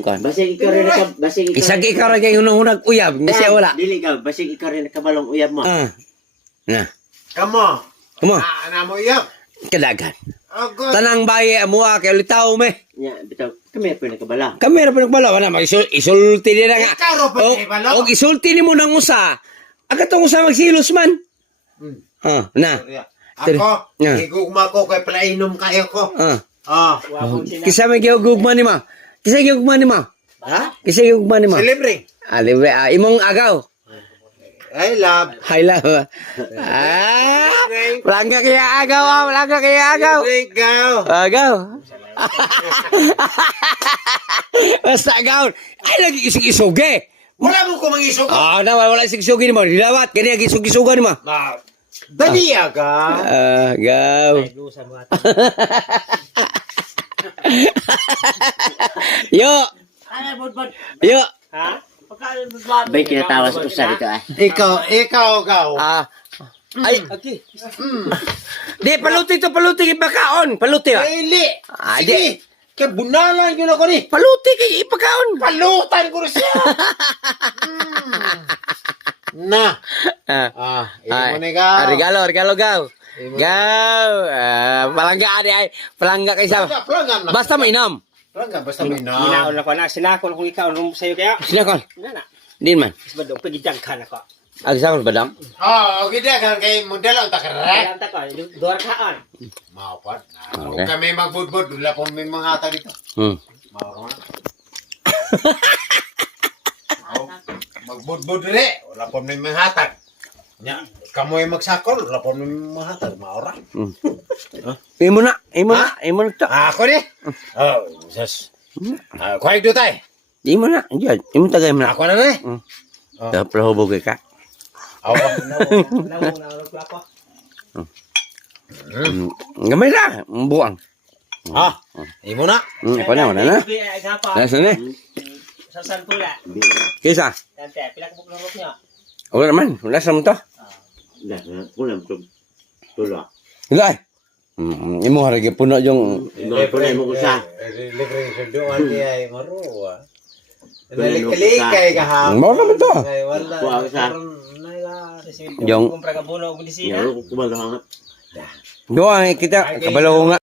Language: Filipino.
imong kon. Basig ikaw rin basig Isag ikaw ra kay unang uyab, hindi siya wala. Dili ka, basig ikaw rin nakabalong uyab mo. Na. Kamo. Kumo, Ana mo iyap. kadagan. Agad. Tanang baye amuha kay ulitaw me. Nya, bitaw, kami pa nakabala. Kami ra pinagbala na isulti din nga. Ikaw ro pa ibalo. Og isulti nimo nang usa. Aga tong usa magsilos man. Na. Ako, Yeah. igugma ko kay palainom kayo ko. Kisa may gugma ni ma. Kisa gugma ni ma. Ha? Kisa gugma ni ma. Celebrate. Aliwe imong agaw. I love. Hay la. Langga kaya agaw, langga kaya agaw. Ikaw. Agaw. Basta agaw. Ay lagi isig-isuge. Wala mo ko mangisog. Wala isig-isuge ni mo. Dilawat kani agi isug-isugan ni ma. Dali aga. Agaw. Yo. Yo. Bay kinatawas ko sa dito ay. Ikaw. Ay, okay. Di, paluti to, paluti ipakaon. Paluti ba? Dili. Di. Sige. Kaya bunalan yun ako ni. Paluti kay ipakaon. Palutan ko rin siya. Na. Imo ni ka. Regalo gaw. Gaw. Palangga ay, palangga kay sa. Pelanggan na. Basta mainam. Pelanggan basta mo na. Ginaon ako na, sinakol kung ikaw nung sa'yo kaya. Sinakon. Nana, Din man. isbadong pagidagkan ako. Agsakon badang. Gida kan kay model ang takarek. Alam ta ko, dorkaan. Mapat. Okay. Kung kami magbudbud, wala po may mga hata dito. Magbudbud rin, wala po may mga hatag. Nya, kamoy magsakol, wala po may mga hatag. Maura. Imo na to. Ako ni? Sus. Kuhay do tay. Imo na. Imo tagay mo na. Ako na ni. Dapat hubog ka. Ako. Nawang ako. Gamay na. Buang. Imo na. Apa na, wala na. Nasa na. Sa saan pula? Kisa. Tante, pila ko buklorok niya. Wala naman. Wala sa mo to. Ulam to. Tulo. Wala ay. Imo haragi puno yung... Punay mo ko sa. Libre sa doon niya ay maruwa. Nalik-likay ka ha. Mao naman to. Wala. Kuha ka sa. Yung... Kumpra ka buno, kung disina. Yaro ko kumalo hangat. Doon kita. Kabalaw nga.